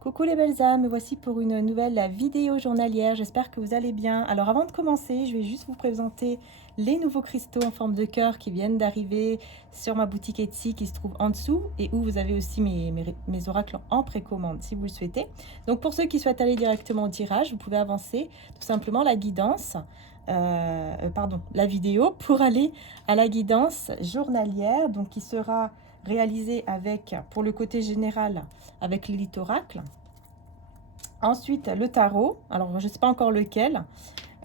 Coucou les belles âmes, me voici pour une nouvelle vidéo journalière, j'espère que vous allez bien. Alors avant de commencer, je vais juste vous présenter les nouveaux cristaux en forme de cœur qui viennent d'arriver sur ma boutique Etsy qui se trouve en dessous et où vous avez aussi mes oracles en précommande si vous le souhaitez. Donc pour ceux qui souhaitent aller directement au tirage, vous pouvez avancer tout simplement la guidance, la vidéo pour aller à la guidance journalière, donc qui sera réalisée avec, pour le côté général, avec l'élite oracle. Ensuite, le tarot. Alors, je ne sais pas encore lequel.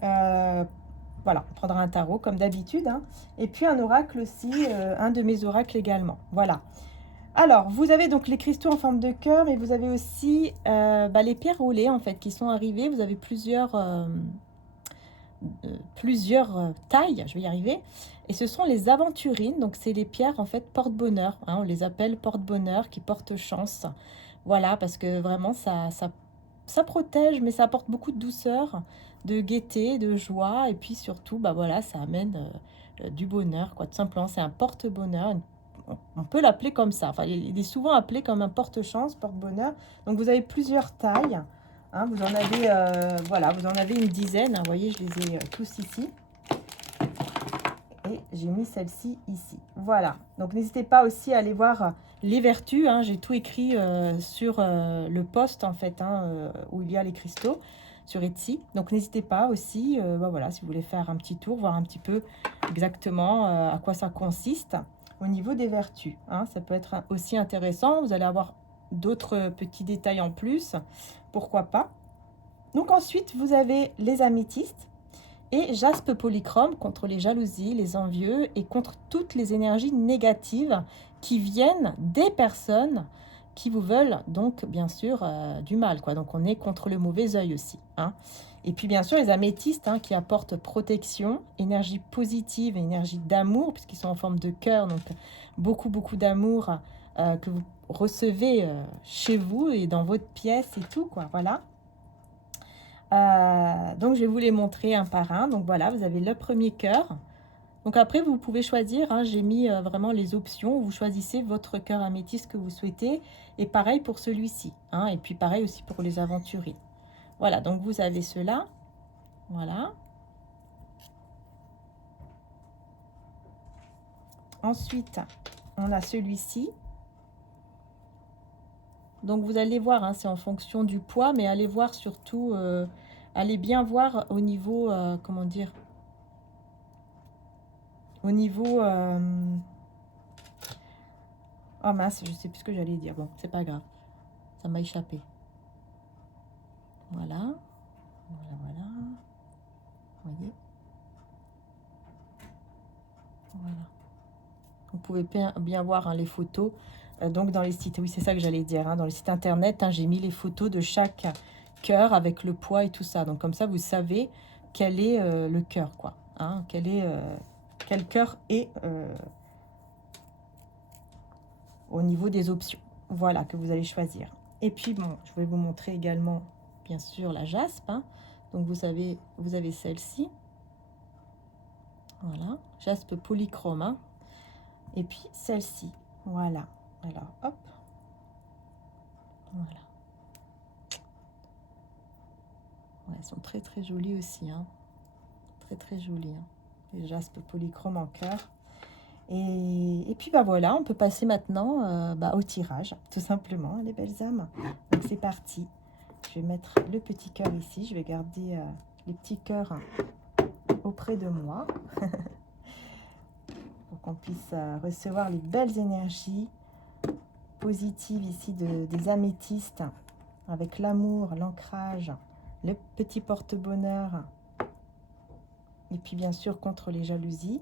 Voilà, on prendra un tarot comme d'habitude. Hein. Et puis un oracle aussi, un de mes oracles également. Voilà. Alors, vous avez donc les cristaux en forme de cœur, mais vous avez aussi les pierres roulées, en fait, qui sont arrivées. Vous avez plusieurs tailles, je vais y arriver. Et ce sont les aventurines. Donc, c'est les pierres, en fait, porte-bonheur. Hein, on les appelle porte-bonheur, qui portent chance. Voilà, parce que vraiment, ça protège, mais ça apporte beaucoup de douceur, de gaieté, de joie. Et puis surtout, bah voilà, ça amène du bonheur, quoi. Tout simplement, c'est un porte-bonheur. On peut l'appeler comme ça. Enfin, il est souvent appelé comme un porte-chance, porte-bonheur. Donc, vous avez plusieurs tailles. Hein, vous en avez, voilà, vous en avez une dizaine. Hein, vous voyez, je les ai tous ici. Et j'ai mis celle-ci ici. Voilà. Donc, n'hésitez pas aussi à aller voir les vertus. Hein. J'ai tout écrit sur le post, en fait, où il y a les cristaux sur Etsy. Donc, n'hésitez pas aussi, voilà, si vous voulez faire un petit tour, voir un petit peu exactement à quoi ça consiste au niveau des vertus. Hein. Ça peut être aussi intéressant. Vous allez avoir d'autres petits détails en plus. Pourquoi pas. Donc, ensuite, vous avez les améthystes. Et jaspe polychrome contre les jalousies, les envieux et contre toutes les énergies négatives qui viennent des personnes qui vous veulent donc bien sûr du mal, quoi. Donc on est contre le mauvais œil aussi. Hein. Et puis bien sûr les améthystes qui apportent protection, énergie positive, énergie d'amour puisqu'ils sont en forme de cœur, donc beaucoup d'amour que vous recevez chez vous et dans votre pièce et tout, quoi. Voilà. Donc je vais vous les montrer un par un. Donc voilà, vous avez le premier cœur. Donc après vous pouvez choisir, hein, j'ai mis vraiment les options, vous choisissez votre cœur améthyste que vous souhaitez. Et pareil pour celui-ci, hein, et puis pareil aussi pour les aventuriers. Voilà, donc vous avez cela, voilà. Ensuite, on a celui-ci. Donc vous allez voir, hein, c'est en fonction du poids, mais allez voir surtout, allez bien voir au niveau, comment dire, au niveau... oh mince, je sais plus ce que j'allais dire. Bon, c'est pas grave. Ça m'a échappé. Voilà. Voilà. Vous voyez. Voilà. Vous pouvez bien voir les photos. Donc dans les sites, oui, c'est ça que j'allais dire. Dans le site internet, j'ai mis les photos de chaque cœur avec le poids et tout ça. Donc comme ça, vous savez quel est le cœur, quoi. Quel cœur est au niveau des options. Voilà, que vous allez choisir. Et puis, bon, je vais vous montrer également, bien sûr, la jaspe. Donc, vous avez celle-ci. Voilà, jaspe polychrome. Et puis, celle-ci. Voilà. Alors, hop. Voilà. Ouais, elles sont très jolies aussi. Très jolies. Les jaspes polychrome en cœur. Et puis voilà, on peut passer maintenant au tirage, tout simplement, les belles âmes. Donc c'est parti. Je vais mettre le petit cœur ici. Je vais garder les petits cœurs auprès de moi pour qu'on puisse recevoir les belles énergies positives ici des améthystes avec l'amour, l'ancrage, le petit porte-bonheur et puis bien sûr contre les jalousies.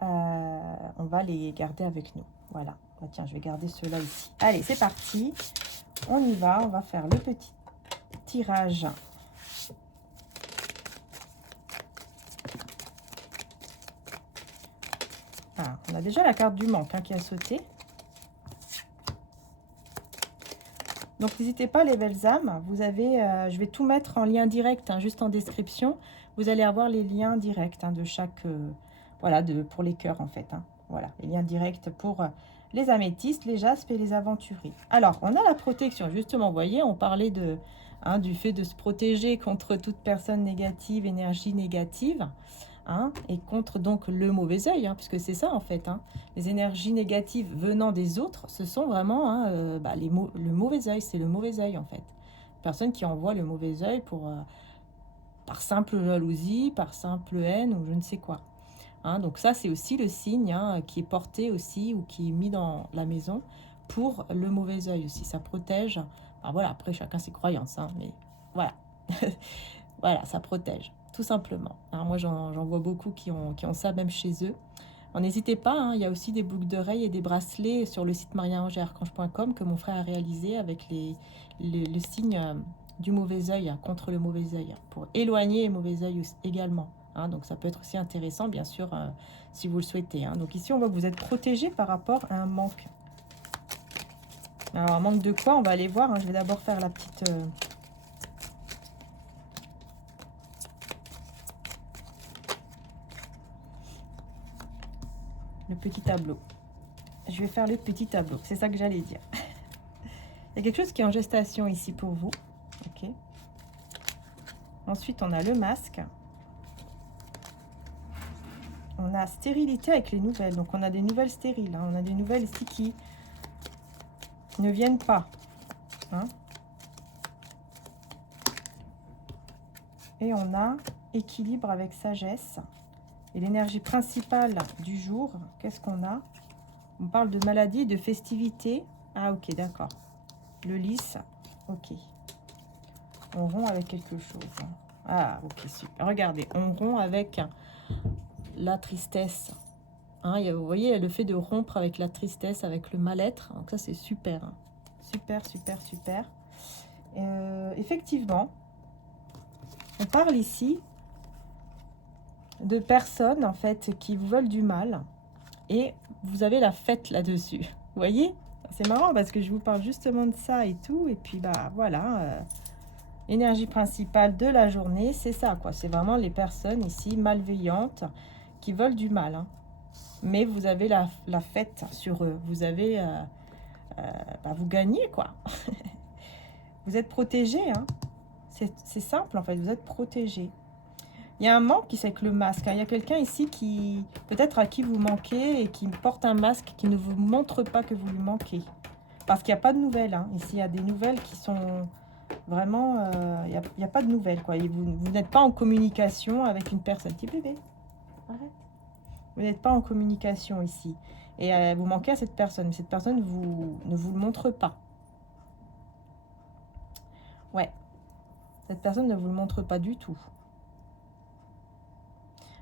On va les garder avec nous. Voilà. Ah, tiens, je vais garder ceux-là ici. Allez, c'est parti. On y va. On va faire le petit tirage. Ah, on a déjà la carte du manque qui a sauté. Donc, n'hésitez pas, les belles âmes. Vous avez, je vais tout mettre en lien direct, juste en description. Vous allez avoir les liens directs de chaque... voilà, pour les cœurs, en fait. Voilà, les liens directs pour les améthystes, les jaspes et les aventuriers. Alors, on a la protection. Justement, vous voyez, on parlait du fait de se protéger contre toute personne négative, énergie négative. Et contre donc le mauvais œil, puisque c'est ça en fait. Les énergies négatives venant des autres, ce sont vraiment le mauvais œil, c'est le mauvais œil en fait. Personne qui envoie le mauvais œil par simple jalousie, par simple haine ou je ne sais quoi. Donc ça c'est aussi le signe qui est porté aussi ou qui est mis dans la maison pour le mauvais œil aussi. Ça protège. Voilà, après chacun ses croyances, mais voilà. Voilà, ça protège. Tout simplement. Moi, j'en vois beaucoup qui ont ça même chez eux. N'hésitez pas, il y a aussi des boucles d'oreilles et des bracelets sur le site mariaangearchange.com que mon frère a réalisé avec le signe du mauvais œil, contre le mauvais œil, pour éloigner le mauvais œil également. Donc ça peut être aussi intéressant, bien sûr, si vous le souhaitez. Donc ici, on voit que vous êtes protégé par rapport à un manque. Alors, un manque de quoi? On va aller voir. Je vais d'abord faire la petite... le petit tableau. Je vais faire le petit tableau. C'est ça que j'allais dire. Il y a quelque chose qui est en gestation ici pour vous. Ok. Ensuite, on a le masque. On a stérilité avec les nouvelles. Donc, on a des nouvelles stériles. On a des nouvelles ici qui ne viennent pas. Et on a équilibre avec sagesse. Et l'énergie principale du jour, qu'est-ce qu'on a? On parle de maladie, de festivité. Ah, ok, d'accord. Le lys, ok. On rompt avec quelque chose. Ah, ok, super. Regardez, on rompt avec la tristesse. Vous voyez, le fait de rompre avec la tristesse, avec le mal-être. Donc ça, c'est super. Super, super, super. Effectivement, on parle ici de personnes, en fait, qui vous veulent du mal. Et vous avez la fête là-dessus. Vous voyez? C'est marrant parce que je vous parle justement de ça et tout. Et puis, voilà. Énergie principale de la journée, c'est ça, quoi. C'est vraiment les personnes ici malveillantes qui veulent du mal. Mais vous avez la fête sur eux. Vous avez... vous gagnez, quoi. Vous êtes protégé. C'est simple, en fait. Vous êtes protégé. Il y a un manque qui c'est avec le masque. Il y a quelqu'un ici qui, peut-être à qui vous manquez et qui porte un masque qui ne vous montre pas que vous lui manquez. Parce qu'il n'y a pas de nouvelles. Ici, il y a des nouvelles qui sont vraiment... il n'y a pas de nouvelles, quoi. Et vous n'êtes pas en communication avec une personne. Petit bébé, arrête. Vous n'êtes pas en communication ici. Et vous manquez à cette personne. Mais cette personne ne vous le montre pas. Ouais. Cette personne ne vous le montre pas du tout.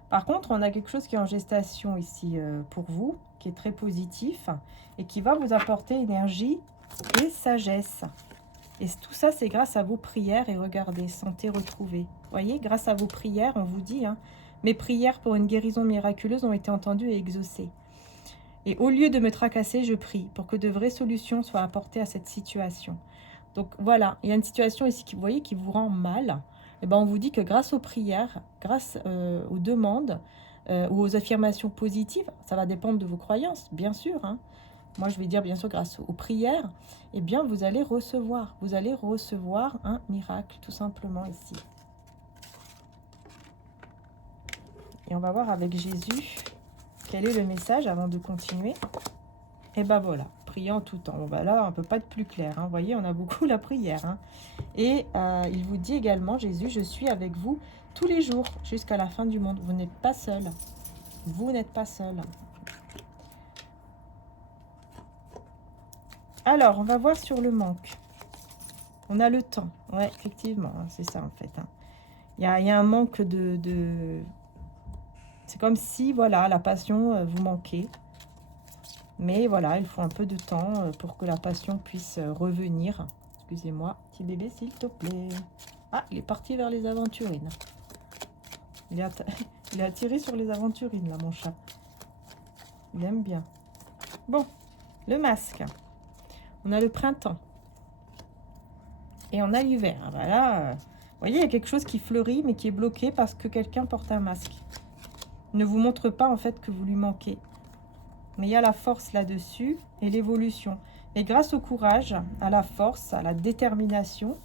Par contre, on a quelque chose qui est en gestation ici pour vous, qui est très positif et qui va vous apporter énergie et sagesse. Et tout ça, c'est grâce à vos prières. Et regardez, santé retrouvée. Vous voyez, grâce à vos prières, on vous dit, mes prières pour une guérison miraculeuse ont été entendues et exaucées. Et au lieu de me tracasser, je prie pour que de vraies solutions soient apportées à cette situation. Donc voilà, il y a une situation ici, vous voyez, qui vous rend mal. Et on vous dit que grâce aux prières, grâce aux demandes ou aux affirmations positives, ça va dépendre de vos croyances, bien sûr. Moi, je vais dire bien sûr grâce aux prières, eh bien, vous allez recevoir un miracle, tout simplement ici. Et on va voir avec Jésus quel est le message avant de continuer. Et voilà, prier en tout temps. Là, on ne peut pas être plus clair. Vous voyez, on a beaucoup la prière. Et il vous dit également, Jésus, je suis avec vous tous les jours jusqu'à la fin du monde. Vous n'êtes pas seul. Vous n'êtes pas seul. Alors, on va voir sur le manque. On a le temps. Ouais, effectivement, c'est ça en fait. Il y a un manque de... C'est comme si, voilà, la passion vous manquait. Mais voilà, il faut un peu de temps pour que la passion puisse revenir. Excusez-moi, petit bébé, s'il te plaît. Ah, il est parti vers les aventurines. Il est attiré sur les aventurines, là, mon chat. Il aime bien. Bon, le masque. On a le printemps. Et on a l'hiver. Voilà. Vous voyez, il y a quelque chose qui fleurit, mais qui est bloqué parce que quelqu'un porte un masque. Ne vous montre pas, en fait, que vous lui manquez. Mais il y a la force là-dessus et l'évolution. Et grâce au courage, à la force, à la détermination,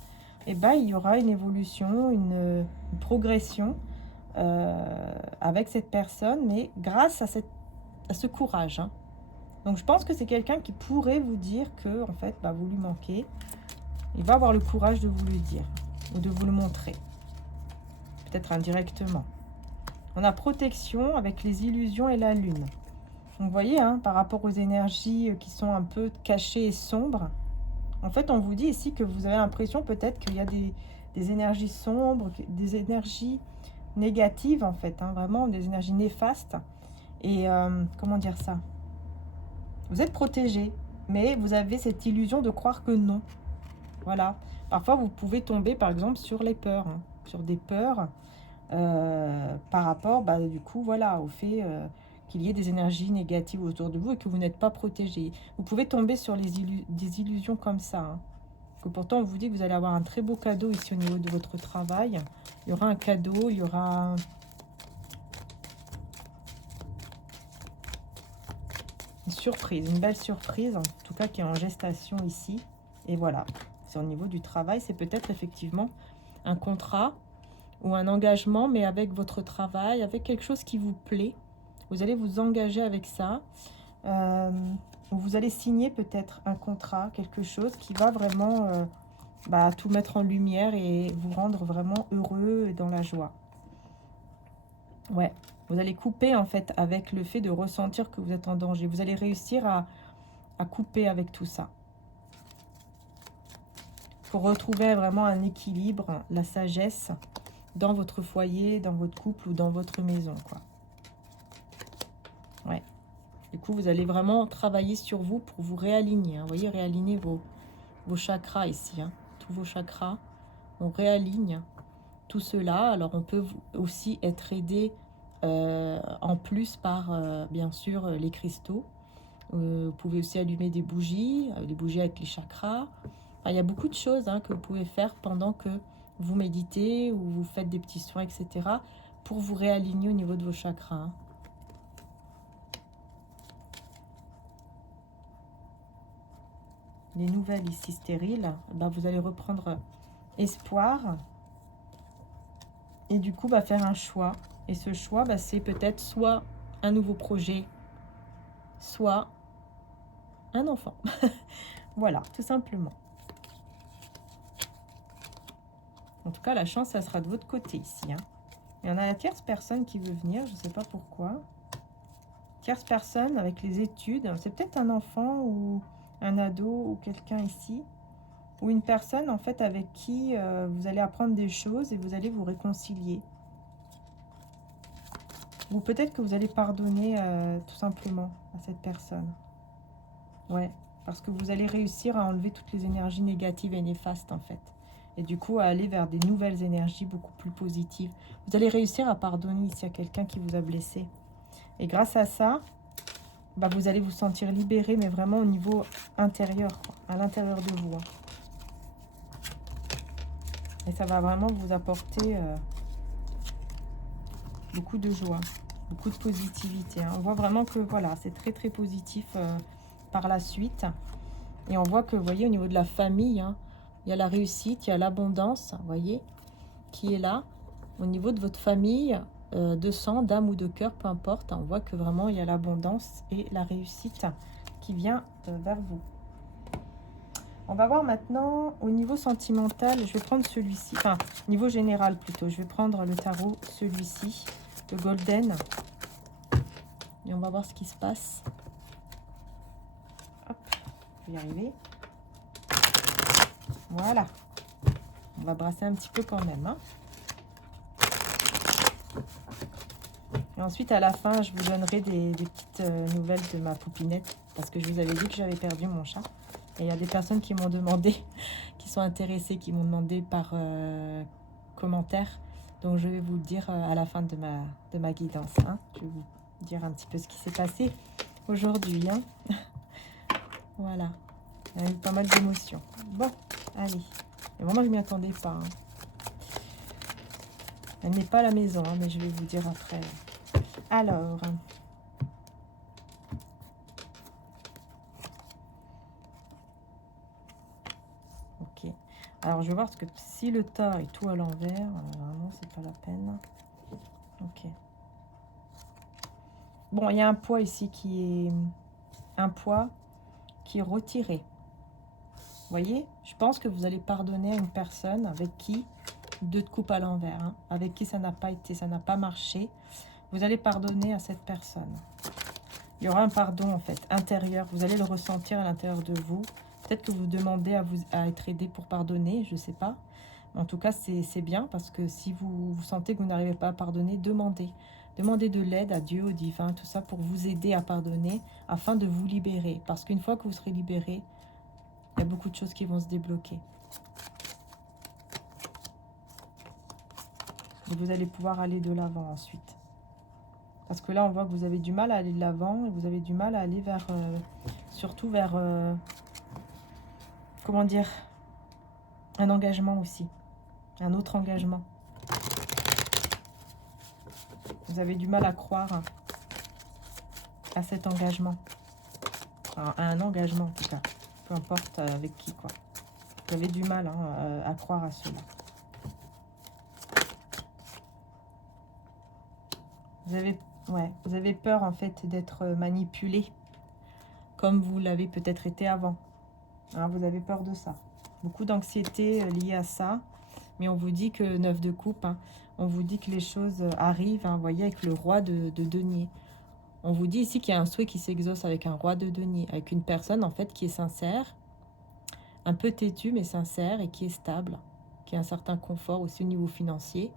eh ben, il y aura une évolution, une progression avec cette personne, mais grâce à ce courage. Hein. Donc je pense que c'est quelqu'un qui pourrait vous dire que en fait, bah, vous lui manquez. Il va avoir le courage de vous le dire ou de vous le montrer. Peut-être indirectement. On a protection avec les illusions et la lune. Donc vous voyez, hein, par rapport aux énergies qui sont un peu cachées et sombres, en fait, on vous dit ici que vous avez l'impression peut-être qu'il y a des énergies sombres, des énergies négatives, en fait, hein, vraiment des énergies néfastes. Et comment dire ça? Vous êtes protégé, mais vous avez cette illusion de croire que non. Voilà. Parfois, vous pouvez tomber, par exemple, sur les peurs, hein, sur des peurs par rapport, bah, du coup, voilà, au fait qu'il y ait des énergies négatives autour de vous et que vous n'êtes pas protégé. Vous pouvez tomber sur des illusions comme ça. Hein. Que pourtant, on vous dit que vous allez avoir un très beau cadeau ici au niveau de votre travail. Il y aura un cadeau, il y aura une surprise, une belle surprise, en tout cas qui est en gestation ici. Et voilà, c'est au niveau du travail, c'est peut-être effectivement un contrat ou un engagement, mais avec votre travail, avec quelque chose qui vous plaît. Vous allez vous engager avec ça. Vous allez signer peut-être un contrat, quelque chose qui va vraiment bah, tout mettre en lumière et vous rendre vraiment heureux et dans la joie. Ouais, vous allez couper en fait avec le fait de ressentir que vous êtes en danger. Vous allez réussir à couper avec tout ça. Pour retrouver vraiment un équilibre, la sagesse dans votre foyer, dans votre couple ou dans votre maison, quoi. Ouais. Du coup, vous allez vraiment travailler sur vous pour vous réaligner. Hein. Vous voyez, réaligner vos chakras ici. Hein. Tous vos chakras. On réaligne tout cela. Alors, on peut aussi être aidé en plus par, bien sûr, les cristaux. Vous pouvez aussi allumer des bougies avec les chakras. Enfin, il y a beaucoup de choses hein, que vous pouvez faire pendant que vous méditez ou vous faites des petits soins, etc. pour vous réaligner au niveau de vos chakras. Hein. Les nouvelles ici stériles, bah, vous allez reprendre espoir et du coup bah, faire un choix. Et ce choix, bah, c'est peut-être soit un nouveau projet, soit un enfant. Voilà, tout simplement. En tout cas, la chance, ça sera de votre côté ici. Hein. Il y en a une tierce personne qui veut venir, je ne sais pas pourquoi. Tierce personne avec les études, c'est peut-être un enfant ou un ado ou quelqu'un ici. Ou une personne en fait avec qui vous allez apprendre des choses et vous allez vous réconcilier. Ou peut-être que vous allez pardonner tout simplement à cette personne. Ouais, parce que vous allez réussir à enlever toutes les énergies négatives et néfastes en fait. Et du coup à aller vers des nouvelles énergies beaucoup plus positives. Vous allez réussir à pardonner ici à quelqu'un qui vous a blessé. Et grâce à ça, bah, vous allez vous sentir libéré, mais vraiment au niveau intérieur, quoi, à l'intérieur de vous. Hein. Et ça va vraiment vous apporter beaucoup de joie, beaucoup de positivité. Hein. On voit vraiment que voilà, c'est très très positif par la suite. Et on voit que, vous voyez, au niveau de la famille, hein, il y a la réussite, il y a l'abondance, vous voyez, qui est là. Au niveau de votre famille, de sang, d'âme ou de cœur, peu importe, hein, on voit que vraiment il y a l'abondance et la réussite qui vient vers vous. On va voir maintenant au niveau sentimental, je vais prendre celui-ci, enfin, niveau général plutôt, je vais prendre le tarot, celui-ci, le Golden. Et on va voir ce qui se passe. Hop, je vais y arriver. Voilà. On va brasser un petit peu quand même. Hein. Et ensuite, à la fin, je vous donnerai des petites nouvelles de ma poupinette. Parce que je vous avais dit que j'avais perdu mon chat. Et il y a des personnes qui m'ont demandé, qui sont intéressées, qui m'ont demandé par commentaire. Donc, je vais vous le dire à la fin de ma guidance. Hein. Je vais vous dire un petit peu ce qui s'est passé aujourd'hui. Hein. Voilà. Il y a eu pas mal d'émotions. Bon, allez. Et vraiment, je ne m'y attendais pas. Hein. Elle n'est pas à la maison, hein, mais je vais vous dire après. Alors, Alors, je vais voir, parce que si le tas est tout à l'envers, vraiment, c'est pas la peine. Ok. Bon, il y a un poids ici qui est... Un poids qui est retiré. Vous voyez? Je pense que vous allez pardonner à une personne avec qui... Deux de coupe à l'envers, hein, avec qui ça n'a pas été, ça n'a pas marché. Vous allez pardonner à cette personne. Il y aura un pardon, en fait, intérieur. Vous allez le ressentir à l'intérieur de vous. Peut-être que vous demandez à être aidé pour pardonner, je ne sais pas. En tout cas, c'est bien, parce que si vous sentez que vous n'arrivez pas à pardonner, demandez. Demandez de l'aide à Dieu, au divin, tout ça, pour vous aider à pardonner, afin de vous libérer. Parce qu'une fois que vous serez libéré, il y a beaucoup de choses qui vont se débloquer. Et vous allez pouvoir aller de l'avant ensuite. Parce que là, on voit que vous avez du mal à aller de l'avant, et vous avez du mal à aller vers... surtout vers... comment dire? Un engagement aussi. Un autre engagement. Vous avez du mal à croire à cet engagement. Enfin, à un engagement, en tout cas. Peu importe avec qui, quoi. Vous avez du mal à croire à cela. Vous avez peur, en fait, d'être manipulé. Comme vous l'avez peut-être été avant. Hein, vous avez peur de ça. Beaucoup d'anxiété liée à ça. Mais on vous dit que 9 de coupe, hein, on vous dit que les choses arrivent, hein, vous voyez, avec le roi de denier. On vous dit ici qu'il y a un souhait qui s'exauce avec un roi de denier, avec une personne, en fait, qui est sincère, un peu têtue, mais sincère, et qui est stable, qui a un certain confort aussi au niveau financier.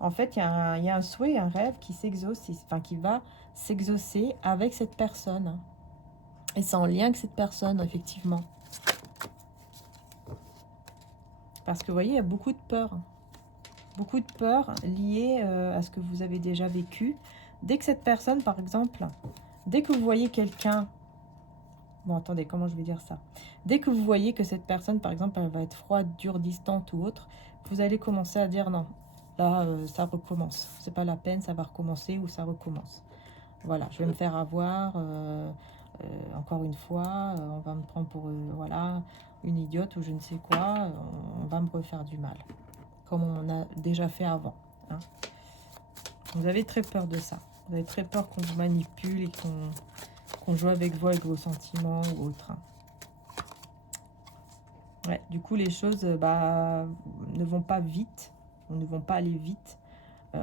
En fait, il y a un souhait, un rêve qui s'exauce, enfin, qui va s'exaucer avec cette personne. Hein. Et c'est en lien avec cette personne, effectivement. Parce que, vous voyez, il y a beaucoup de peur. Beaucoup de peur liée à ce que vous avez déjà vécu. Dès que cette personne, par exemple, dès que vous voyez quelqu'un... Bon, attendez, comment je vais dire ça? Dès que vous voyez que cette personne, par exemple, elle va être froide, dure, distante ou autre, vous allez commencer à dire non. Là, ça recommence. C'est pas la peine, ça va recommencer ou ça recommence. Voilà, je vais me faire avoir... encore une fois, on va me prendre pour voilà, une idiote ou je ne sais quoi, on va me refaire du mal, comme on a déjà fait avant. Hein. Vous avez très peur de ça. Vous avez très peur qu'on vous manipule et qu'on joue avec vous, avec vos sentiments ou autre. Hein. Ouais, du coup, les choses ne vont pas vite, ou ne vont pas aller vite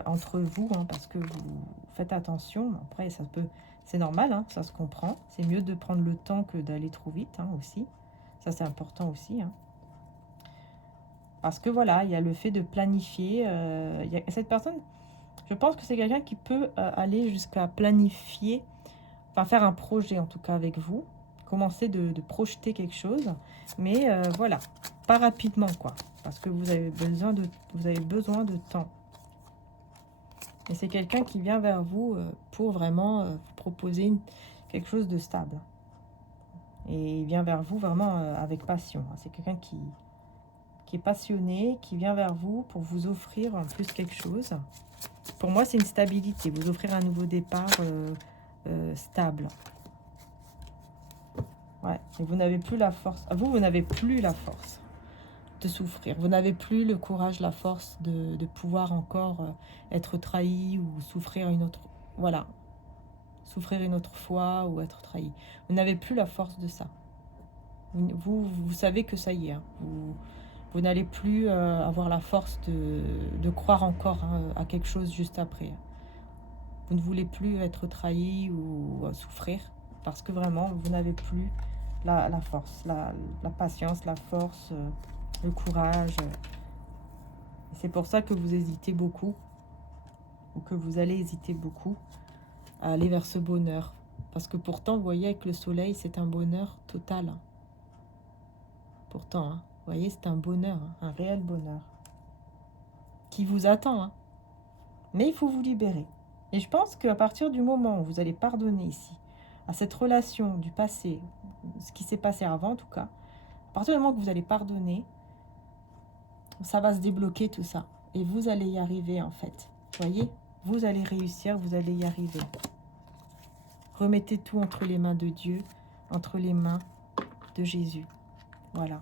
entre vous, hein, parce que vous faites attention. Après, ça peut... C'est normal, hein, ça se comprend. C'est mieux de prendre le temps que d'aller trop vite, hein, aussi. Ça, c'est important aussi. Hein. Parce que voilà, il y a le fait de planifier. Cette personne, je pense que c'est quelqu'un qui peut aller jusqu'à planifier, enfin faire un projet en tout cas avec vous. Commencer de projeter quelque chose. Mais voilà, pas rapidement quoi. Parce que vous avez besoin de temps. Et c'est quelqu'un qui vient vers vous pour vraiment vous proposer quelque chose de stable. Et il vient vers vous vraiment avec passion. C'est quelqu'un qui est passionné, qui vient vers vous pour vous offrir en plus quelque chose. Pour moi, c'est une stabilité. Vous offrir un nouveau départ stable. Ouais. Et vous n'avez plus la force. Vous n'avez plus la force de souffrir. Vous n'avez plus le courage, la force de pouvoir encore être trahi ou souffrir une autre... Voilà. Souffrir une autre fois ou être trahi. Vous n'avez plus la force de ça. Vous savez que ça y est. Hein. Vous n'allez plus avoir la force de croire encore hein, à quelque chose juste après. Vous ne voulez plus être trahi ou souffrir parce que vraiment, vous n'avez plus la force, la patience, la force, le courage. C'est pour ça que vous hésitez beaucoup ou que vous allez hésiter beaucoup à aller vers ce bonheur. Parce que pourtant, vous voyez, avec le soleil, c'est un bonheur total. Hein. Pourtant, hein. Vous voyez, c'est un bonheur, hein, un réel bonheur qui vous attend. Hein. Mais il faut vous libérer. Et je pense qu'à partir du moment où vous allez pardonner ici, à cette relation du passé, ce qui s'est passé avant en tout cas, à partir du moment que vous allez pardonner, ça va se débloquer tout ça. Et vous allez y arriver en fait. Vous voyez, vous allez réussir, vous allez y arriver. Remettez tout entre les mains de Dieu, entre les mains de Jésus. Voilà.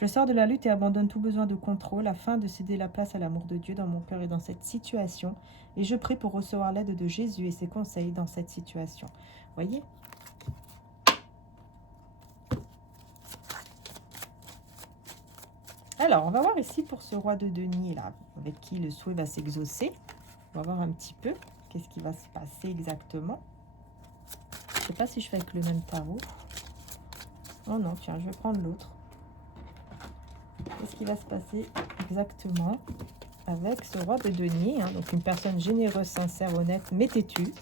Je sors de la lutte et abandonne tout besoin de contrôle afin de céder la place à l'amour de Dieu dans mon cœur et dans cette situation. Et je prie pour recevoir l'aide de Jésus et ses conseils dans cette situation. Voyez ? Alors, on va voir ici pour ce roi de denier, là, avec qui le souhait va s'exaucer. On va voir un petit peu qu'est-ce qui va se passer exactement. Je ne sais pas si je fais avec le même tarot. Oh non, tiens, je vais prendre l'autre. Qu'est-ce qui va se passer exactement avec ce roi de denier, hein, donc une personne généreuse, sincère, honnête, mais têtue.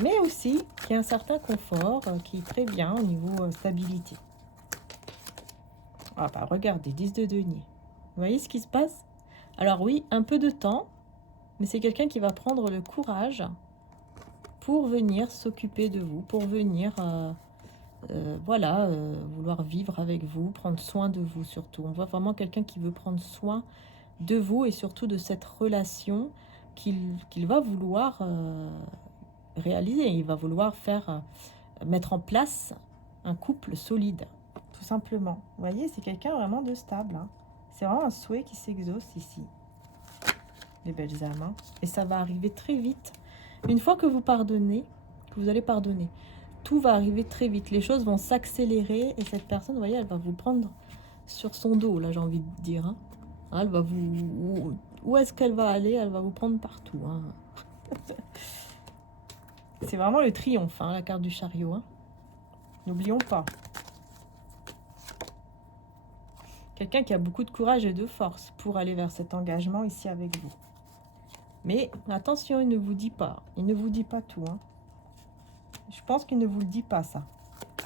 Mais aussi qui a un certain confort, qui est très bien au niveau stabilité. Ah bah regardez, 10 de denier. Vous voyez ce qui se passe? Alors oui, un peu de temps, mais c'est quelqu'un qui va prendre le courage pour venir s'occuper de vous, pour venir, voilà, vouloir vivre avec vous, prendre soin de vous surtout. On voit vraiment quelqu'un qui veut prendre soin de vous et surtout de cette relation qu'il va vouloir réaliser. Il va vouloir faire, mettre en place un couple solide, tout simplement. Vous voyez, c'est quelqu'un vraiment de stable. Hein. C'est vraiment un souhait qui s'exauce ici. Les belles âmes. Hein. Et ça va arriver très vite. Une fois que vous pardonnez, que vous allez pardonner, tout va arriver très vite. Les choses vont s'accélérer et cette personne, vous voyez, elle va vous prendre sur son dos, là, j'ai envie de dire. Hein. Elle va vous... Où est-ce qu'elle va aller? Elle va vous prendre partout. Hein. C'est vraiment le triomphe, hein, la carte du chariot. Hein. N'oublions pas. Quelqu'un qui a beaucoup de courage et de force pour aller vers cet engagement ici avec vous. Mais attention, il ne vous dit pas. Il ne vous dit pas tout. Hein. Je pense qu'il ne vous le dit pas, ça.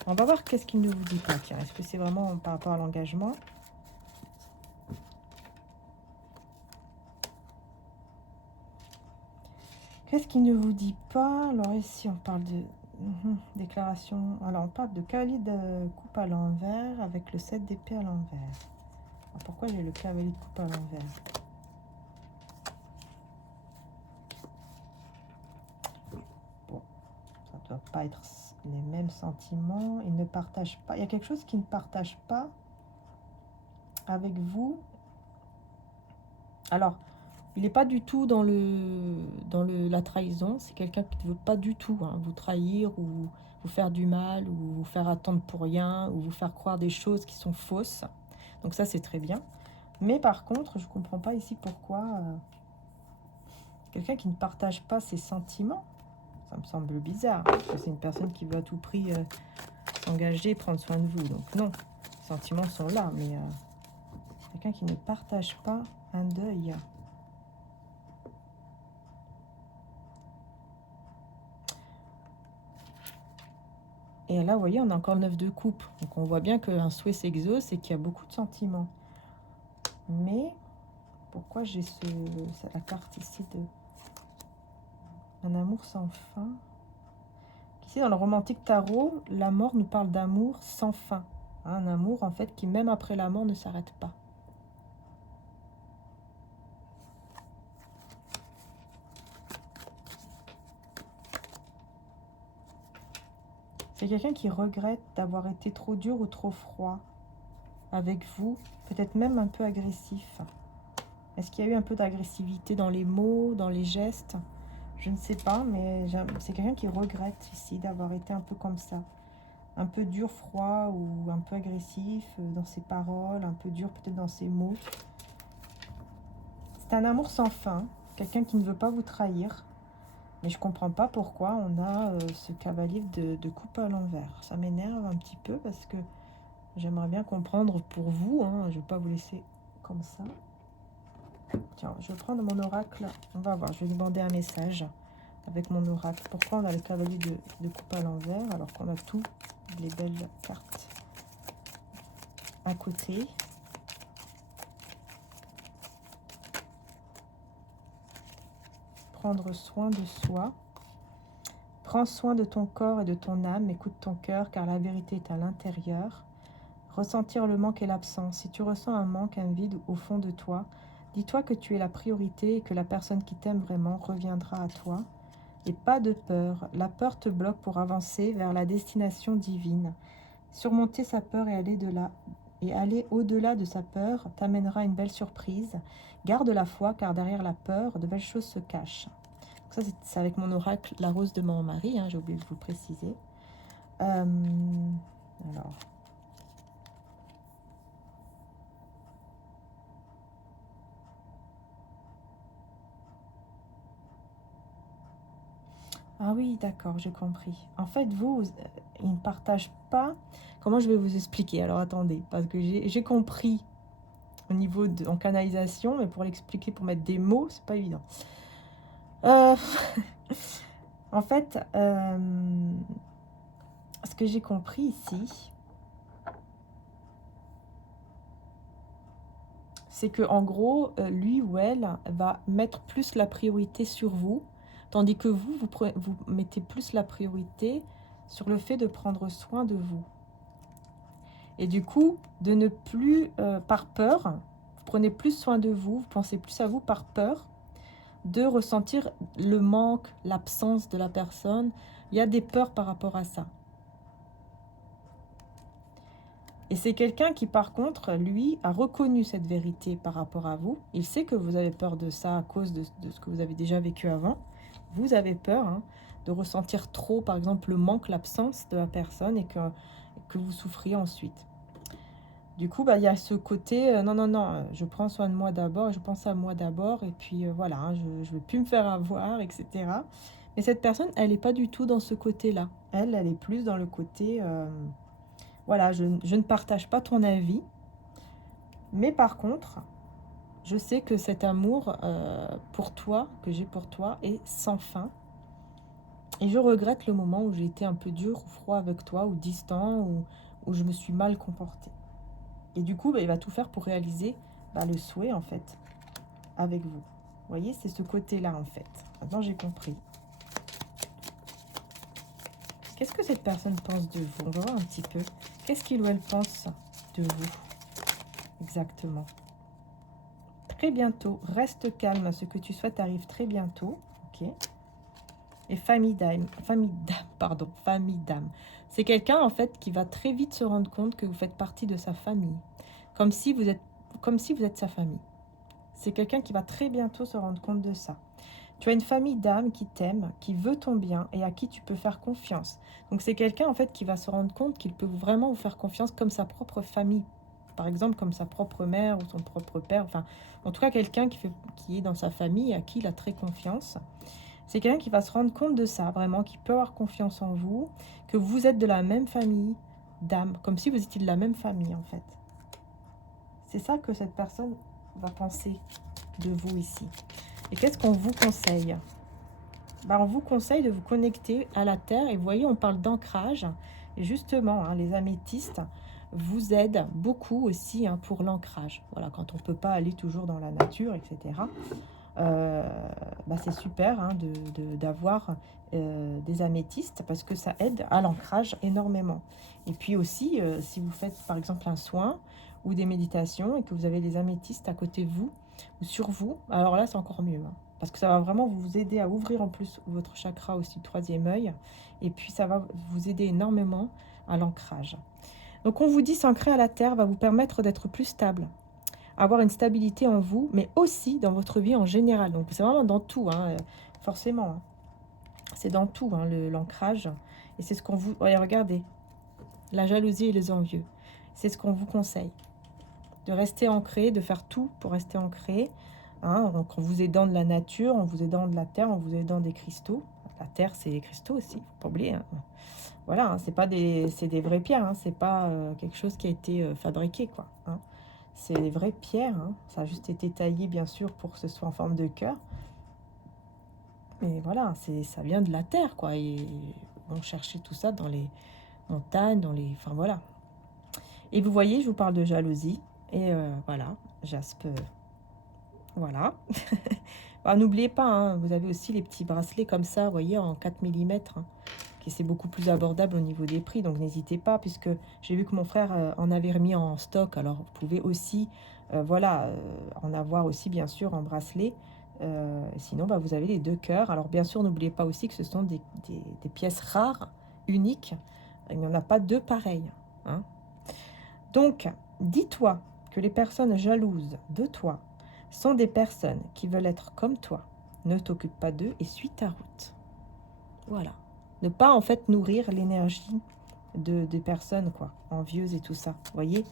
On va voir qu'est-ce qu'il ne vous dit pas. Tiens, est-ce que c'est vraiment par rapport à l'engagement? Qu'est-ce qu'il ne vous dit pas? Alors ici, on parle de déclaration. Alors, on parle de cavalier de coupe à l'envers avec le 7 d'épée à l'envers. Pourquoi j'ai le cavalier de coupe à l'envers? Bon, ça ne doit pas être les mêmes sentiments. Il ne partage pas. Il y a quelque chose qu'il ne partage pas avec vous. Alors, il n'est pas du tout dans la trahison. C'est quelqu'un qui ne veut pas du tout vous trahir ou vous faire du mal ou vous faire attendre pour rien ou vous faire croire des choses qui sont fausses. Donc ça, c'est très bien. Mais par contre, je ne comprends pas ici pourquoi quelqu'un qui ne partage pas ses sentiments, ça me semble bizarre. Parce que c'est une personne qui veut à tout prix s'engager, prendre soin de vous. Donc non, les sentiments sont là, mais quelqu'un qui ne partage pas un deuil. Et là, vous voyez, on a encore le 9 de coupe. Donc on voit bien qu'un souhait s'exauce et qu'il y a beaucoup de sentiments. Mais pourquoi j'ai la carte ici de un amour sans fin? Ici, dans le romantique tarot, la mort nous parle d'amour sans fin. Un amour, en fait, qui même après la mort ne s'arrête pas. C'est quelqu'un qui regrette d'avoir été trop dur ou trop froid avec vous, peut-être même un peu agressif. Est-ce qu'il y a eu un peu d'agressivité dans les mots, dans les gestes? Je ne sais pas, mais c'est quelqu'un qui regrette ici d'avoir été un peu comme ça. Un peu dur, froid ou un peu agressif dans ses paroles, un peu dur peut-être dans ses mots. C'est un amour sans fin, quelqu'un qui ne veut pas vous trahir. Mais je comprends pas pourquoi on a ce cavalier de coupe à l'envers. Ça m'énerve un petit peu parce que j'aimerais bien comprendre pour vous. Hein, je ne vais pas vous laisser comme ça. Tiens, je vais prendre mon oracle. On va voir, je vais demander un message avec mon oracle. Pourquoi on a le cavalier de coupe à l'envers alors qu'on a toutes les belles cartes à côté? Prendre soin de soi. Prends soin de ton corps et de ton âme, écoute ton cœur car la vérité est à l'intérieur. Ressentir le manque et l'absence. Si tu ressens un manque, un vide au fond de toi, dis-toi que tu es la priorité et que la personne qui t'aime vraiment reviendra à toi. Et pas de peur. La peur te bloque pour avancer vers la destination divine. Surmonter sa peur et aller et aller au-delà de sa peur t'amènera une belle surprise. Garde la foi, car derrière la peur, de belles choses se cachent. Donc ça, c'est avec mon oracle, la rose de mon mari, hein, j'ai oublié de vous le préciser. Alors... Ah oui, d'accord, j'ai compris. En fait, ils ne partagent pas... Comment je vais vous expliquer? Alors, attendez, parce que j'ai compris au niveau de... en canalisation, mais pour l'expliquer, pour mettre des mots, c'est pas évident. En fait, ce que j'ai compris ici, c'est que en gros, lui ou elle va mettre plus la priorité sur vous, tandis que vous mettez plus la priorité sur le fait de prendre soin de vous. Et du coup, de ne plus, par peur, vous prenez plus soin de vous, vous pensez plus à vous par peur de ressentir le manque, l'absence de la personne. Il y a des peurs par rapport à ça. Et c'est quelqu'un qui, par contre, lui, a reconnu cette vérité par rapport à vous. Il sait que vous avez peur de ça à cause de ce que vous avez déjà vécu avant. Vous avez peur hein, de ressentir trop, par exemple, le manque, l'absence de la personne et que vous souffriez ensuite. Du coup, bah, y a ce côté, non, je prends soin de moi d'abord, je pense à moi d'abord, et puis voilà, hein, je ne veux plus me faire avoir, etc. Mais cette personne, elle n'est pas du tout dans ce côté-là. Elle est plus dans le côté, voilà, je ne partage pas ton avis, mais par contre, je sais que cet amour pour toi, que j'ai pour toi, est sans fin. Et je regrette le moment où j'ai été un peu dur ou froid avec toi, ou distant, où je me suis mal comportée. Et du coup, bah, il va tout faire pour réaliser le souhait, en fait, avec vous. Vous voyez, c'est ce côté-là, en fait. Maintenant, j'ai compris. Qu'est-ce que cette personne pense de vous? On va voir un petit peu. Qu'est-ce qu'il ou elle pense de vous? Exactement. Très bientôt. Reste calme. Ce que tu souhaites arrive très bientôt. Ok. Et famille d'âme. Famille d'âme. C'est quelqu'un, en fait, qui va très vite se rendre compte que vous faites partie de sa famille. Comme si vous êtes sa famille. C'est quelqu'un qui va très bientôt se rendre compte de ça. Tu as une famille d'âmes qui t'aime, qui veut ton bien et à qui tu peux faire confiance. Donc c'est quelqu'un en fait qui va se rendre compte qu'il peut vraiment vous faire confiance comme sa propre famille. Par exemple comme sa propre mère ou son propre père. Enfin, en tout cas quelqu'un qui est dans sa famille, à qui il a très confiance. C'est quelqu'un qui va se rendre compte de ça, vraiment, qui peut avoir confiance en vous, que vous êtes de la même famille d'âmes, comme si vous étiez de la même famille en fait. C'est ça que cette personne va penser de vous ici. Et qu'est-ce qu'on vous conseille? On vous conseille de vous connecter à la terre. Et vous voyez, on parle d'ancrage. Et justement, hein, les améthystes vous aident beaucoup aussi hein, pour l'ancrage. Voilà, quand on ne peut pas aller toujours dans la nature, etc. C'est super hein, d'avoir des améthystes parce que ça aide à l'ancrage énormément. Et puis aussi, si vous faites par exemple un soin ou des méditations et que vous avez des améthystes à côté de vous ou sur vous, alors là c'est encore mieux. Hein, parce que ça va vraiment vous aider à ouvrir en plus votre chakra aussi, troisième œil. Et puis ça va vous aider énormément à l'ancrage. Donc on vous dit s'ancrer à la terre va vous permettre d'être plus stable. Avoir une stabilité en vous, mais aussi dans votre vie en général. Donc c'est vraiment dans tout, hein, forcément. Hein. C'est dans tout, hein, l'ancrage. Et c'est ce qu'on vous... Regardez, la jalousie et les envieux. C'est ce qu'on vous conseille. De rester ancré, de faire tout pour rester ancré. Hein, donc en vous aidant de la nature, en vous aidant de la terre, en vous aidant des cristaux. La terre, c'est les cristaux aussi, faut pas oublier. Hein. Voilà, hein, c'est des vraies pierres, hein, c'est pas quelque chose qui a été fabriqué, quoi. Hein. C'est des vraies pierres, hein. Ça a juste été taillé, bien sûr, pour que ce soit en forme de cœur. Mais voilà, ça vient de la terre, quoi. Et on cherchait tout ça dans les montagnes, Enfin, voilà. Et vous voyez, je vous parle de jalousie. Et voilà, Jaspe... Voilà. N'oubliez pas, hein, vous avez aussi les petits bracelets comme ça, vous voyez, en 4 mm. Hein, qui c'est beaucoup plus abordable au niveau des prix. Donc n'hésitez pas, puisque j'ai vu que mon frère en avait remis en stock. Alors vous pouvez aussi, en avoir aussi, bien sûr, en bracelet. Sinon, vous avez les 2 cœurs. Alors bien sûr, n'oubliez pas aussi que ce sont des pièces rares, uniques. Il n'y en a pas 2 pareilles. Hein. Donc, Dis-toi que les personnes jalouses de toi sont des personnes qui veulent être comme toi. Ne t'occupe pas d'eux et suis ta route. Voilà. Ne pas en fait nourrir l'énergie des personnes quoi, envieuses et tout ça. Vous voyez,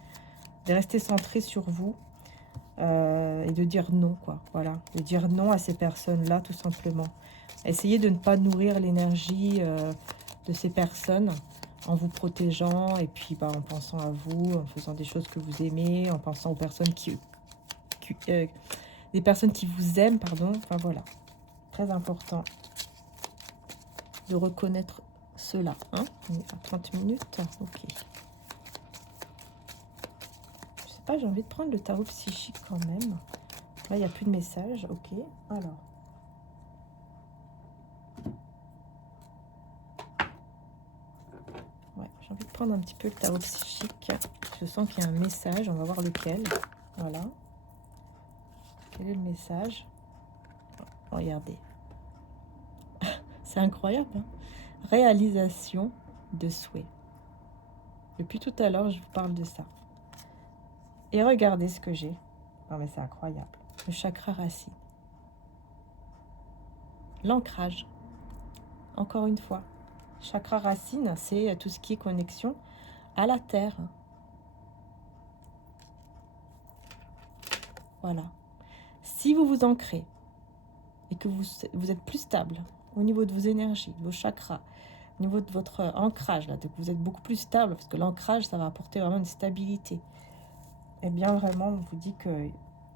de rester centré sur vous et de dire non quoi. Voilà, de dire non à ces personnes-là tout simplement. Essayez de ne pas nourrir l'énergie de ces personnes en vous protégeant et puis en pensant à vous, en faisant des choses que vous aimez, en pensant aux personnes des personnes qui vous aiment, pardon. Enfin voilà, très important de reconnaître cela. Hein, on est à 30 minutes, ok. Je sais pas, j'ai envie de prendre le tarot psychique quand même. Là, il n'y a plus de message, ok. Alors. Ouais, j'ai envie de prendre un petit peu le tarot psychique. Je sens qu'il y a un message, on va voir lequel. Voilà. Quel est le message? Regardez. C'est incroyable, hein? Réalisation de souhait. Depuis tout à l'heure, je vous parle de ça. Et regardez ce que j'ai. Non mais c'est incroyable. Le chakra racine. L'ancrage. Encore une fois. Chakra racine, c'est tout ce qui est connexion à la terre. Voilà. Si vous vous ancrez et que vous êtes plus stable au niveau de vos énergies, de vos chakras, au niveau de votre ancrage, là, que vous êtes beaucoup plus stable, parce que l'ancrage, ça va apporter vraiment une stabilité. Eh bien, vraiment, on vous dit que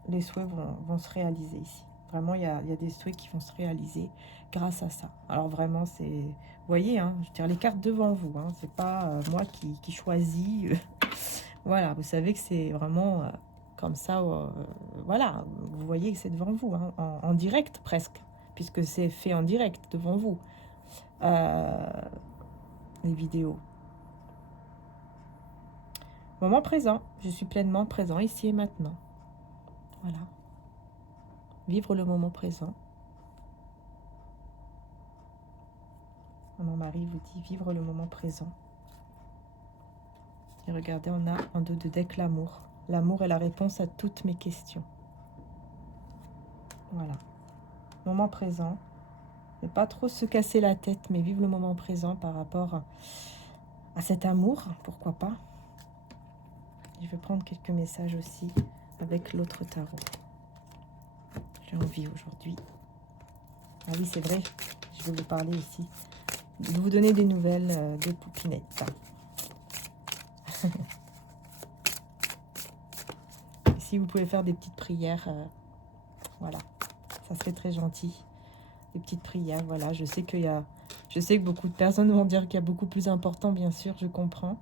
les souhaits vont se réaliser ici. Vraiment, il y a des souhaits qui vont se réaliser grâce à ça. Alors vraiment, c'est... Vous voyez, hein, je tire les cartes devant vous. Hein, c'est pas moi qui choisis. Voilà, vous savez que c'est vraiment comme ça. Voilà, vous voyez que c'est devant vous, hein, en direct presque, puisque c'est fait en direct devant vous. Les vidéos. Moment présent, je suis pleinement présent ici et maintenant. Voilà. Vivre le moment présent. Mon mari vous dit vivre le moment présent. Et regardez, on a en dos de deck l'amour. L'amour est la réponse à toutes mes questions. Voilà. Moment présent. Ne pas trop se casser la tête, mais vivre le moment présent par rapport à cet amour, pourquoi pas. Je vais prendre quelques messages aussi avec l'autre tarot. J'ai envie aujourd'hui. Ah oui, c'est vrai, je vais vous parler aussi. De vous donner des nouvelles de Poupinette. Si vous pouvez faire des petites prières, voilà, ça serait très gentil. Des petites prières, voilà. Je sais que beaucoup de personnes vont dire qu'il y a beaucoup plus important, bien sûr, je comprends.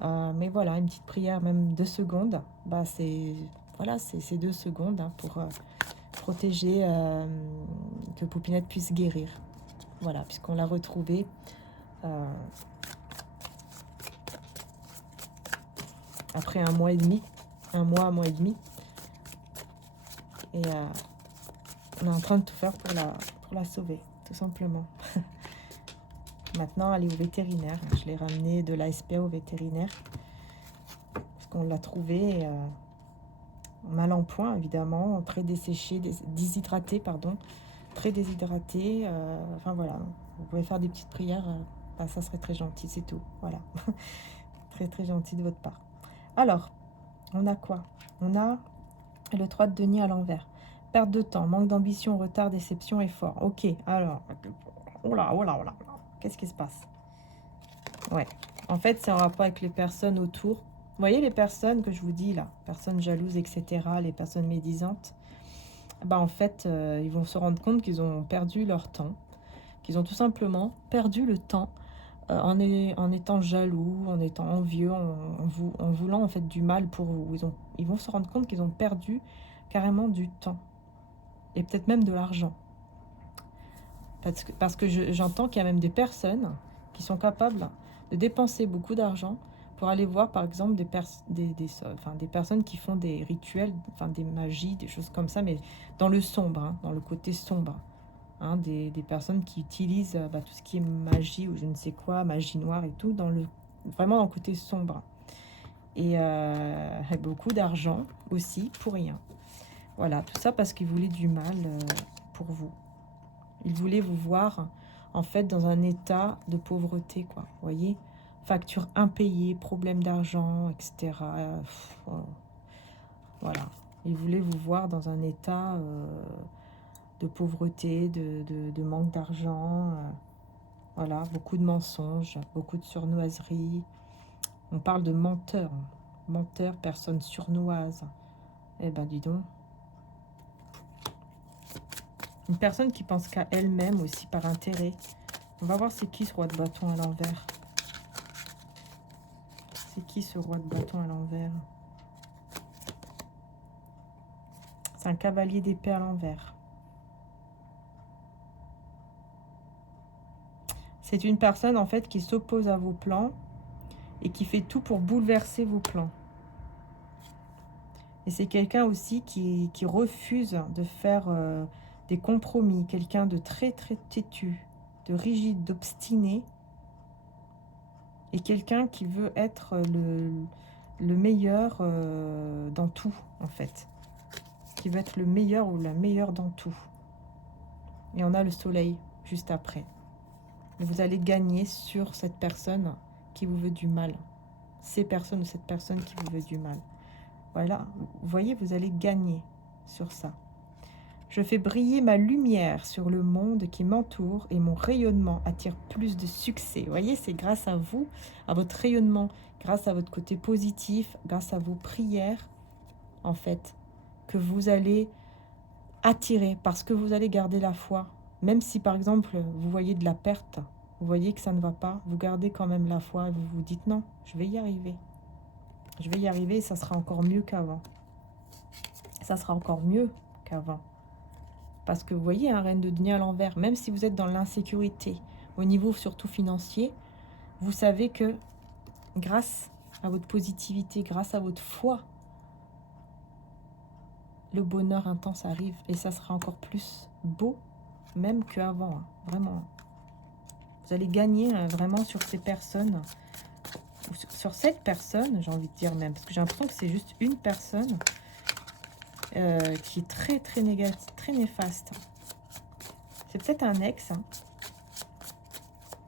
Mais voilà, une petite prière, même 2 secondes, c'est 2 secondes hein, pour protéger, que Poupinette puisse guérir. Voilà, puisqu'on l'a retrouvée. Après un mois et demi. Un mois et demi. Et on est en train de tout faire pour la sauver, tout simplement. Maintenant, elle est au vétérinaire. Je l'ai ramenée de l'ASPA au vétérinaire. Parce qu'on l'a trouvée mal en point, évidemment. Très desséchée, déshydratée, pardon. Très déshydratée. Enfin, voilà. Vous pouvez faire des petites prières. Ça serait très gentil, c'est tout. Voilà. Très, très gentil de votre part. Alors, on a quoi? On a le 3 de denier à l'envers. Perte de temps, manque d'ambition, retard, déception, effort. Ok, alors... Oh là. Qu'est-ce qui se passe? Ouais, en fait, c'est en rapport avec les personnes autour. Vous voyez les personnes que je vous dis là, personnes jalouses, etc., les personnes médisantes, en fait, ils vont se rendre compte qu'ils ont perdu leur temps, qu'ils ont tout simplement perdu le temps en étant jaloux, en étant envieux, en voulant en fait du mal pour vous. Ils vont se rendre compte qu'ils ont perdu carrément du temps et peut-être même de l'argent. Parce que j'entends qu'il y a même des personnes qui sont capables de dépenser beaucoup d'argent pour aller voir par exemple des personnes qui font des rituels, des magies, des choses comme ça, mais dans le sombre, hein, dans le côté sombre. Hein, des personnes qui utilisent tout ce qui est magie ou je ne sais quoi, magie noire et tout, vraiment dans le côté sombre. et beaucoup d'argent aussi pour rien. Voilà, tout ça parce qu'il voulait du mal pour vous. Il voulait vous voir en fait dans un état de pauvreté, quoi. Vous voyez, facture impayée, problème d'argent, etc. Voilà, il voulait vous voir dans un état de pauvreté, de manque d'argent. Voilà, beaucoup de mensonges, beaucoup de surnoiseries. On parle de menteur, menteur, personne surnoise. Eh ben, dis donc. Une personne qui pense qu'à elle-même aussi par intérêt. On va voir c'est qui ce roi de bâton à l'envers. C'est qui ce roi de bâton à l'envers? C'est un cavalier d'épée à l'envers. C'est une personne en fait qui s'oppose à vos plans et qui fait tout pour bouleverser vos plans. Et c'est quelqu'un aussi qui refuse de faire des compromis. Quelqu'un de très très têtu, de rigide, d'obstiné. Et quelqu'un qui veut être le meilleur dans tout, en fait. Qui veut être le meilleur ou la meilleure dans tout. Et on a le soleil juste après. Et vous allez gagner sur cette personne qui vous veut du mal. Ces personnes ou cette personne qui vous veut du mal. Voilà, vous voyez, vous allez gagner sur ça. Je fais briller ma lumière sur le monde qui m'entoure et mon rayonnement attire plus de succès. Vous voyez, c'est grâce à vous, à votre rayonnement, grâce à votre côté positif, grâce à vos prières, en fait, que vous allez attirer parce que vous allez garder la foi. Même si, par exemple, vous voyez de la perte, vous voyez que ça ne va pas, vous gardez quand même la foi et vous vous dites non, je vais y arriver. Je vais y arriver et ça sera encore mieux qu'avant. Ça sera encore mieux qu'avant. Parce que vous voyez, un reine de denier à l'envers, même si vous êtes dans l'insécurité, au niveau surtout financier, vous savez que grâce à votre positivité, grâce à votre foi, le bonheur intense arrive et ça sera encore plus beau, même qu'avant, hein, vraiment. Vous allez gagner vraiment sur ces personnes, ou sur cette personne, j'ai envie de dire même, parce que j'ai l'impression que c'est juste une personne qui est très très négative, très néfaste. C'est peut-être un ex hein,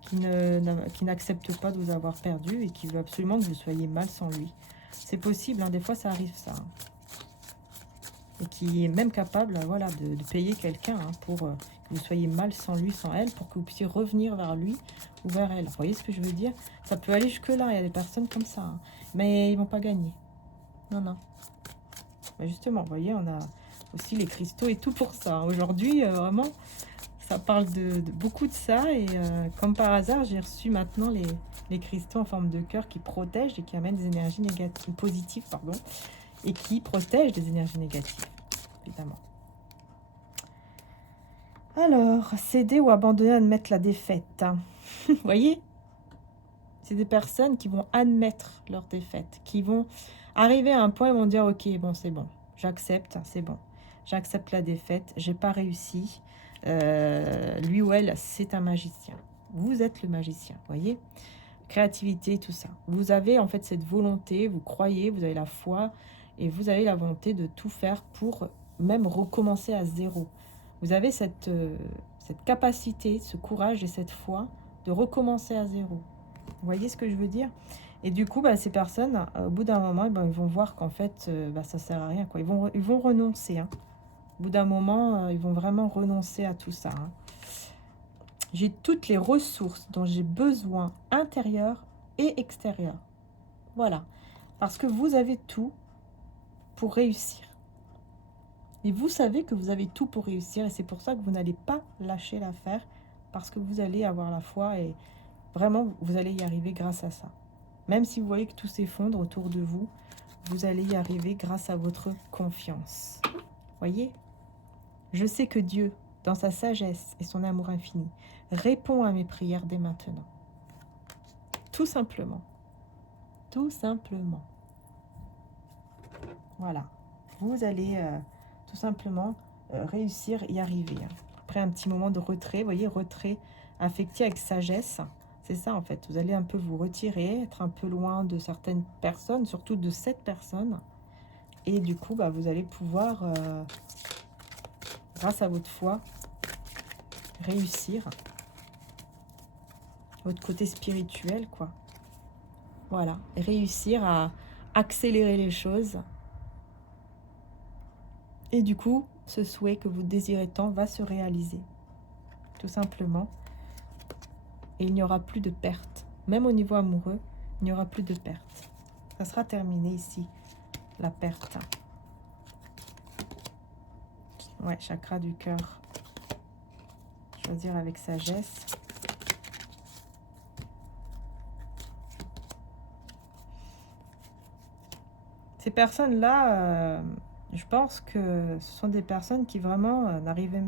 qui n'accepte pas de vous avoir perdu et qui veut absolument que vous soyez mal sans lui. C'est possible, hein, des fois ça arrive ça. Et qui est même capable voilà, de payer quelqu'un hein, pour que vous soyez mal sans lui, sans elle, pour que vous puissiez revenir vers lui ou vers elle. Vous voyez ce que je veux dire? Ça peut aller jusque-là, il y a des personnes comme ça. Hein. Mais ils ne vont pas gagner. Non, non. Mais justement, vous voyez, on a aussi les cristaux et tout pour ça. Aujourd'hui, vraiment... Ça parle de beaucoup de ça et comme par hasard, j'ai reçu maintenant les cristaux en forme de cœur qui protègent et qui amènent des énergies négatives, positives, pardon, et qui protègent des énergies négatives, évidemment. Alors, céder ou abandonner, admettre la défaite. Hein. Vous voyez, c'est des personnes qui vont admettre leur défaite, qui vont arriver à un point où ils vont dire, ok, bon, c'est bon, j'accepte, c'est bon, j'accepte la défaite, j'ai pas réussi. Lui ou elle, c'est un magicien. Vous êtes le magicien, voyez. Créativité, tout ça. Vous avez en fait cette volonté, vous croyez, vous avez la foi et vous avez la volonté de tout faire pour même recommencer à zéro. Vous avez cette capacité, ce courage et cette foi de recommencer à zéro. Vous voyez ce que je veux dire? Et du coup, ces personnes, au bout d'un moment, ils vont voir qu'en fait, ça sert à rien. Quoi. Ils vont renoncer, hein. Au bout d'un moment, ils vont vraiment renoncer à tout ça. Hein. J'ai toutes les ressources dont j'ai besoin, intérieures et extérieures. Voilà. Parce que vous avez tout pour réussir. Et vous savez que vous avez tout pour réussir. Et c'est pour ça que vous n'allez pas lâcher l'affaire. Parce que vous allez avoir la foi et vraiment, vous allez y arriver grâce à ça. Même si vous voyez que tout s'effondre autour de vous, vous allez y arriver grâce à votre confiance. Voyez ? Je sais que Dieu, dans sa sagesse et son amour infini, répond à mes prières dès maintenant. Tout simplement. Tout simplement. Voilà. Vous allez tout simplement réussir, y arriver. Après un petit moment de retrait, vous voyez, retrait affecté avec sagesse. C'est ça en fait, vous allez un peu vous retirer, être un peu loin de certaines personnes, surtout de cette personne. Et du coup, bah, vous allez pouvoir, grâce à votre foi, réussir votre côté spirituel, quoi. Voilà, et réussir à accélérer les choses. Et du coup, ce souhait que vous désirez tant va se réaliser, tout simplement. Et il n'y aura plus de perte. Même au niveau amoureux, il n'y aura plus de perte. Ça sera terminé ici, la perte. Ouais, chakra du cœur. Choisir avec sagesse. Ces personnes-là, je pense que ce sont des personnes qui vraiment n'arrivent...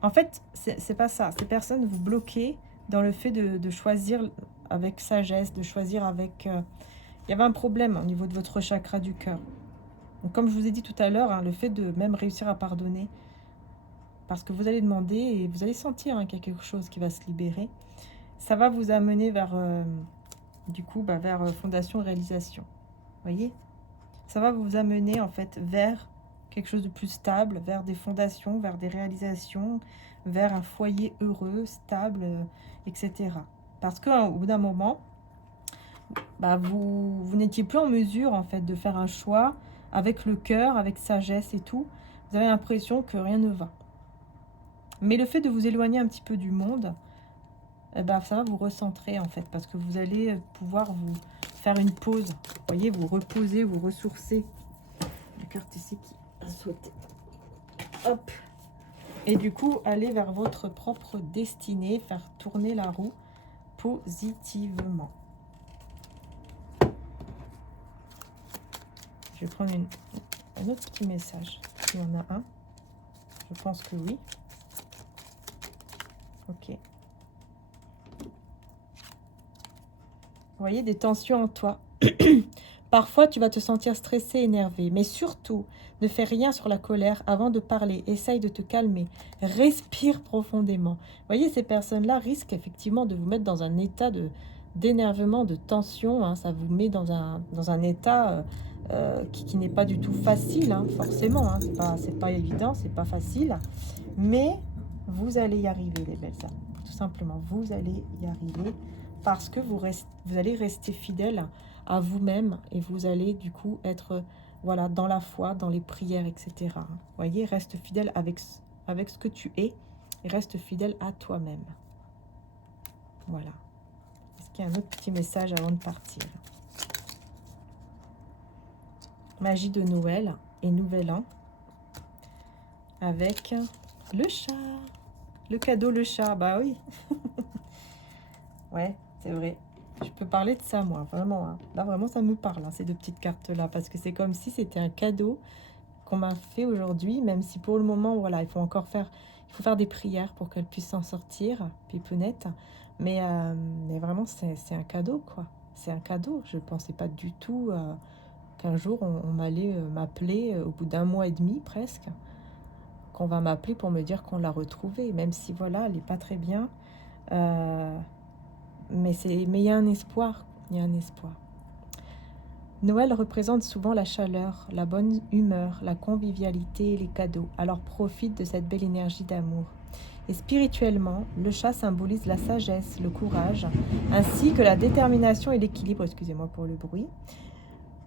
En fait, c'est pas ça. Ces personnes, vous bloquez dans le fait de choisir avec sagesse, de choisir avec... Il y avait un problème au niveau de votre chakra du cœur. Donc, comme je vous ai dit tout à l'heure, hein, le fait de même réussir à pardonner, parce que vous allez demander et vous allez sentir qu'il y a quelque chose qui va se libérer, ça va vous amener vers, du coup, vers Fondation Réalisation. Vous voyez? Ça va vous amener en fait vers quelque chose de plus stable, vers des fondations, vers des réalisations, vers un foyer heureux, stable, etc. Parce qu'au bout d'un moment, vous n'étiez plus en mesure en fait de faire un choix avec le cœur, avec sagesse et tout. Vous avez l'impression que rien ne va. Mais le fait de vous éloigner un petit peu du monde, ça va vous recentrer en fait, parce que vous allez pouvoir vous faire une pause. Vous voyez, vous reposer, vous ressourcer. La carte ici qui a sauté. Hop. Et du coup, aller vers votre propre destinée, faire tourner la roue positivement. Je vais prendre un autre petit message. Il y en a un. Je pense que oui. Ok. Vous voyez, des tensions en toi. Parfois, tu vas te sentir stressé, énervé. Mais surtout, ne fais rien sur la colère avant de parler. Essaye de te calmer. Respire profondément. Vous voyez, ces personnes-là risquent effectivement de vous mettre dans un état d'énervement, de tension. Hein. Ça vous met dans un état qui n'est pas du tout facile, hein, forcément. Hein. C'est pas évident, c'est pas facile. Mais vous allez y arriver, les belles âmes. Tout simplement, vous allez y arriver. Parce que vous allez rester fidèle à vous-même et vous allez du coup être voilà, dans la foi, dans les prières, etc. Vous voyez, reste fidèle avec ce que tu es et reste fidèle à toi-même. Voilà. Est-ce qu'il y a un autre petit message avant de partir? Magie de Noël et Nouvel An avec le chat. Le cadeau, le chat, bah oui. Ouais, c'est vrai. Je peux parler de ça, moi, vraiment. Hein. Là, vraiment, ça me parle, hein, ces deux petites cartes-là, parce que c'est comme si c'était un cadeau qu'on m'a fait aujourd'hui, même si pour le moment, voilà, il faut faire des prières pour qu'elle puisse s'en sortir, Pipounette. Mais vraiment, c'est un cadeau, quoi. C'est un cadeau. Je ne pensais pas du tout qu'un jour, on allait m'appeler, au bout d'un mois et demi, presque, qu'on va m'appeler pour me dire qu'on l'a retrouvée, même si, voilà, elle n'est pas très bien. Mais il y a un espoir, il y a un espoir. Noël représente souvent la chaleur, la bonne humeur, la convivialité et les cadeaux. Alors profite de cette belle énergie d'amour. Et spirituellement, le chat symbolise la sagesse, le courage, ainsi que la détermination et l'équilibre. Excusez-moi pour le bruit.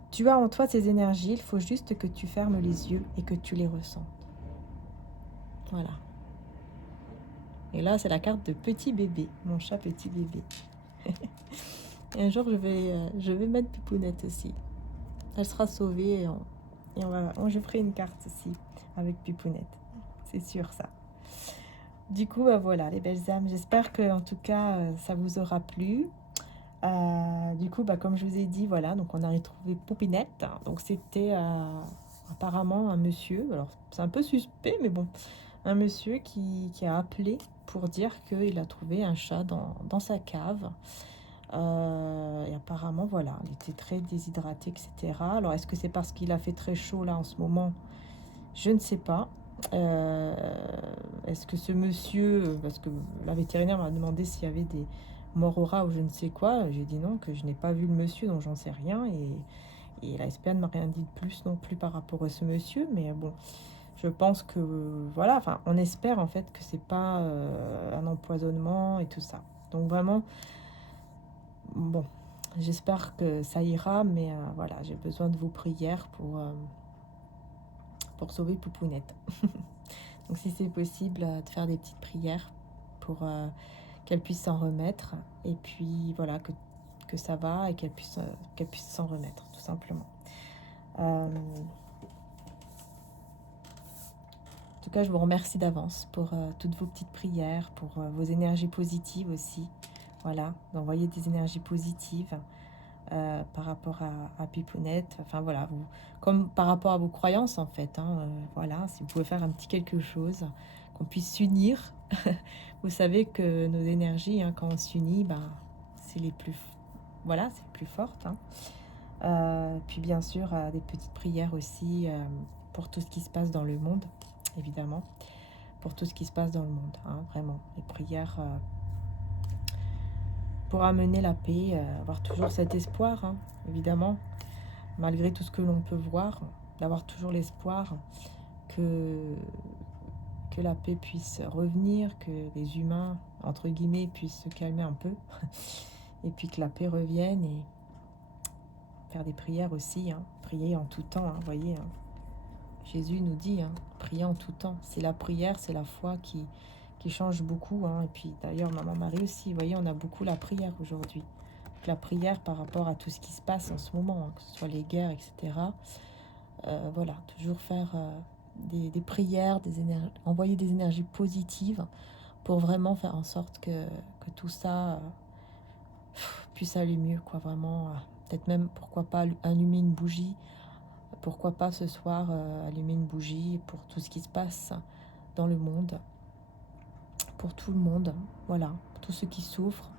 Tu as en toi ces énergies, il faut juste que tu fermes les yeux et que tu les ressentes. Voilà. Et là, c'est la carte de petit bébé, mon chat petit bébé. Et un jour, je vais mettre Pipounette aussi. Elle sera sauvée et je ferai une carte aussi avec Pipounette. C'est sûr, ça. Du coup, voilà, les belles âmes. J'espère que, en tout cas, ça vous aura plu. Du coup, comme je vous ai dit, voilà, donc on a retrouvé Poupinette. Donc, c'était apparemment un monsieur. Alors, c'est un peu suspect, mais bon. Un monsieur qui a appelé pour dire qu'il a trouvé un chat dans sa cave. Et apparemment, voilà, il était très déshydraté, etc. Alors, est-ce que c'est parce qu'il a fait très chaud là en ce moment? Je ne sais pas. Est-ce que ce monsieur, parce que la vétérinaire m'a demandé s'il y avait Morora ou je ne sais quoi. J'ai dit non, que je n'ai pas vu le monsieur, donc j'en sais rien. Et la SPA ne m'a rien dit de plus non plus par rapport à ce monsieur. Mais bon, je pense que, voilà, enfin, on espère en fait que c'est pas un empoisonnement et tout ça. Donc vraiment, bon, j'espère que ça ira, mais voilà, j'ai besoin de vos prières pour sauver Poupounette. Donc si c'est possible, de faire des petites prières pour qu'elle puisse s'en remettre. Et puis voilà, que ça va et qu'elle puisse s'en remettre, tout simplement. En tout cas, je vous remercie d'avance pour toutes vos petites prières, pour vos énergies positives aussi. Voilà, d'envoyer des énergies positives par rapport à Pipounette. Enfin voilà, comme par rapport à vos croyances en fait. Voilà, si vous pouvez faire un petit quelque chose, qu'on puisse s'unir. Vous savez que nos énergies, quand on s'unit, c'est les plus, voilà, c'est les plus fortes. Puis bien sûr, des petites prières aussi pour tout ce qui se passe dans le monde, évidemment. Pour tout ce qui se passe dans le monde, vraiment. Les prières pour amener la paix, avoir toujours cet espoir, évidemment, malgré tout ce que l'on peut voir, d'avoir toujours l'espoir que, que la paix puisse revenir, que les humains, entre guillemets, puissent se calmer un peu, et puis que la paix revienne, et faire des prières aussi, prier en tout temps, vous voyez, Jésus nous dit, prier en tout temps. C'est la prière, c'est la foi qui change beaucoup. Et puis d'ailleurs, Maman Marie aussi, vous voyez, on a beaucoup la prière aujourd'hui. La prière par rapport à tout ce qui se passe en ce moment, que ce soit les guerres, etc. Voilà, toujours faire des prières, envoyer des énergies positives pour vraiment faire en sorte que tout ça puisse aller mieux, quoi, vraiment. Peut-être même, pourquoi pas, allumer une bougie. Pourquoi pas ce soir allumer une bougie pour tout ce qui se passe dans le monde, pour tout le monde, voilà, tous ceux qui souffrent.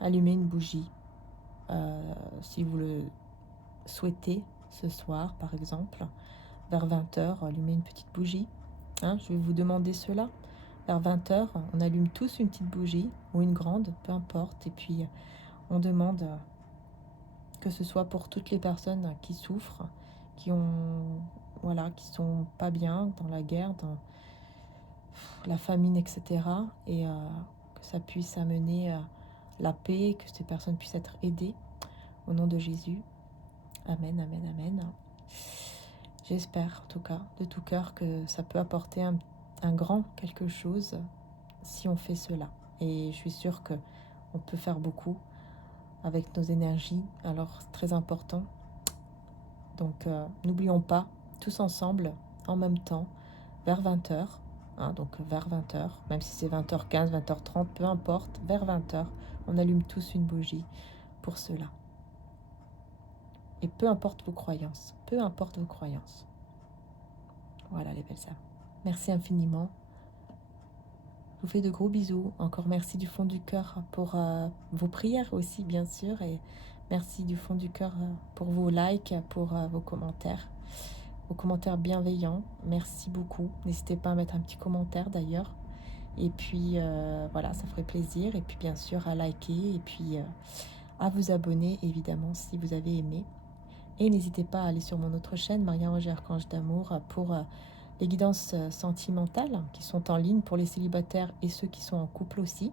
Allumer une bougie, si vous le souhaitez, ce soir par exemple, vers 20h, allumer une petite bougie. Je vais vous demander cela. Vers 20h, on allume tous une petite bougie, ou une grande, peu importe, et puis on demande que ce soit pour toutes les personnes qui souffrent, qui sont pas bien dans la guerre, dans la famine, etc. Et que ça puisse amener la paix, que ces personnes puissent être aidées au nom de Jésus. Amen, amen, amen. J'espère en tout cas de tout cœur que ça peut apporter un grand quelque chose si on fait cela. Et je suis sûre que on peut faire beaucoup avec nos énergies, alors c'est très important. Donc n'oublions pas, tous ensemble, en même temps, vers 20h, donc vers 20h, même si c'est 20h15, 20h30, peu importe, vers 20h, on allume tous une bougie pour cela. Et peu importe vos croyances, peu importe vos croyances. Voilà les belles âmes. Merci infiniment. Je vous fais de gros bisous. Encore merci du fond du cœur pour vos prières aussi, bien sûr. Et merci du fond du cœur pour vos likes, pour vos commentaires bienveillants. Merci beaucoup. N'hésitez pas à mettre un petit commentaire d'ailleurs. Et puis voilà, ça ferait plaisir. Et puis bien sûr à liker et puis à vous abonner évidemment si vous avez aimé. Et n'hésitez pas à aller sur mon autre chaîne, Maria-Roger Archange d'Amour, pour les guidances sentimentales qui sont en ligne pour les célibataires et ceux qui sont en couple aussi.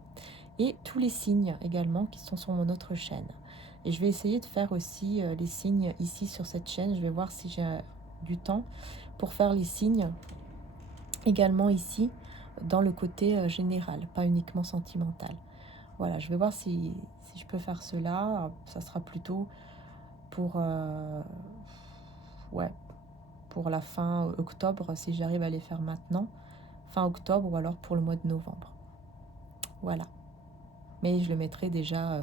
Et tous les signes également qui sont sur mon autre chaîne. Et je vais essayer de faire aussi les signes ici sur cette chaîne. Je vais voir si j'ai du temps pour faire les signes également ici dans le côté général, pas uniquement sentimental. Voilà, je vais voir si je peux faire cela. Ça sera plutôt pour pour la fin octobre, si j'arrive à les faire maintenant, fin octobre, ou alors pour le mois de novembre. Voilà. Mais je le mettrai déjà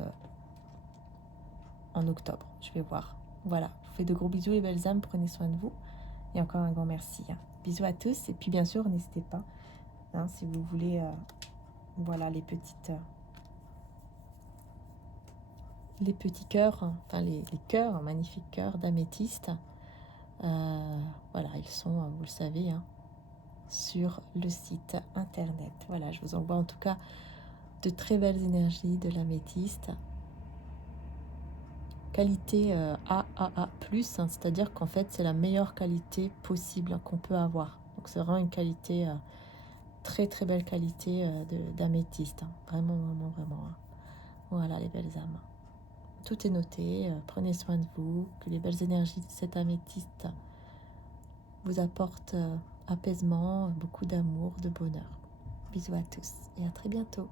en octobre. Je vais voir. Voilà. Je vous fais de gros bisous les belles âmes. Prenez soin de vous. Et encore un grand merci. Bisous à tous. Et puis bien sûr, n'hésitez pas, si vous voulez, voilà, les petits cœurs, enfin les cœurs, magnifiques cœurs d'améthyste. Voilà, ils sont, vous le savez, sur le site internet. Voilà, je vous envoie en tout cas de très belles énergies de l'améthyste. Qualité AAA+, hein, c'est-à-dire qu'en fait, c'est la meilleure qualité possible qu'on peut avoir. Donc, c'est vraiment une qualité, très très belle qualité d'améthyste. Hein. Vraiment, vraiment, vraiment. Hein. Voilà les belles âmes. Tout est noté. Prenez soin de vous. Que les belles énergies de cette améthyste vous apportent apaisement, beaucoup d'amour, de bonheur. Bisous à tous et à très bientôt.